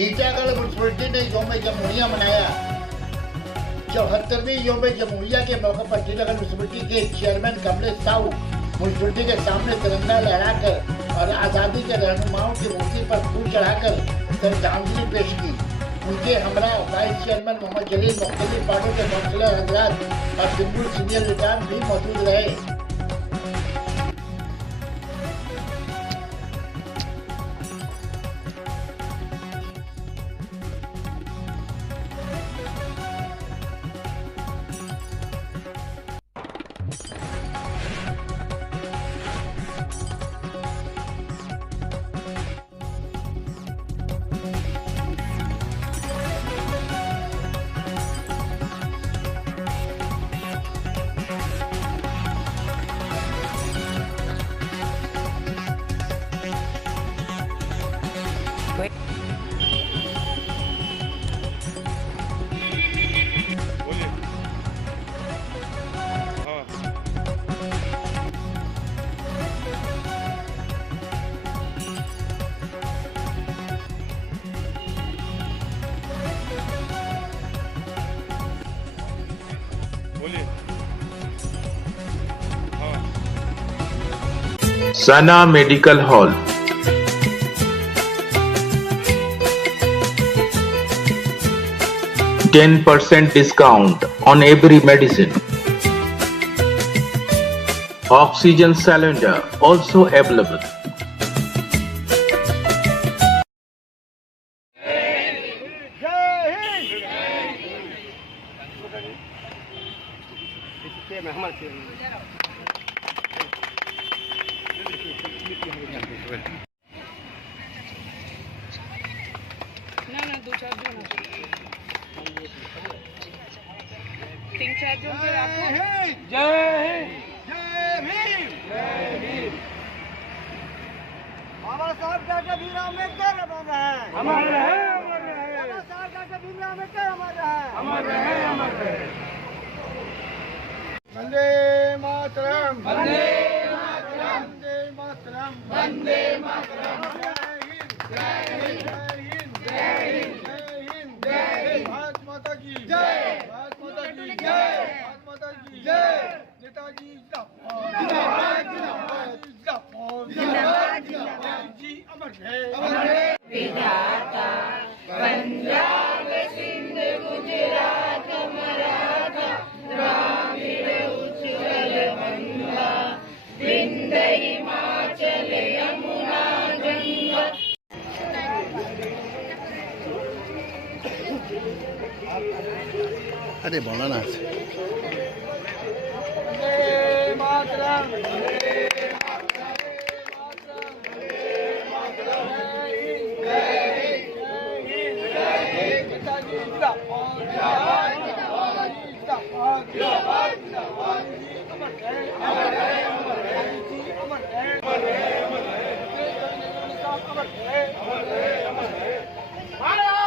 Theta municipality نے یوم جمہوریہ منایا۔ 74ویں یوم جمہوریہ کے موقع پر ٹیٹا منسپلٹی کے چئیرمین کملیش منسپلٹی کے سامنے ترنگا لہرا کر اور آزادی کے رہنماؤں کی مورتی پر پھول چڑھا کر شرਧانجلی پیش کی۔ ان کے ہمراہ وائس چیئرمین محمد جلیل، مختلف وارڈوں کے کونسلر حضرات اور بالکل سینئر لیڈران بھی موجود رہے۔ Sana medical hall, %10 discount on every medicine. Oxygen cylinder also available. Babasaheb doctor Bhimrao Ambedkar अमर रहे, अमर रहे, अमर रहे। बाबा साहब डॉक्टर भीमराव अम्बेडकर अमर रहे, अमर रहे, अमर रहे। वंदे मातरम, वंदे मातरम, वंदे मातरम, वंदे मातरम। जय हिंद, जय हिंद, जय हिंद, जय हिंद, जय हिंद। भारत माता की जय, भारत माता की जय, भारत माता की जय। नेताजी जिंदाबाद, जिंदाबाद, जिंदाबाद, जिंदाबाद, जिंदाबाद। जी अमर है, अमर है। विधाता पंजाब सिंध गुजरात मराठा द्राविड़ उत्कल गंगा विंध्य हिमाचल यमुना गंगा। अरे बोला ना। भारत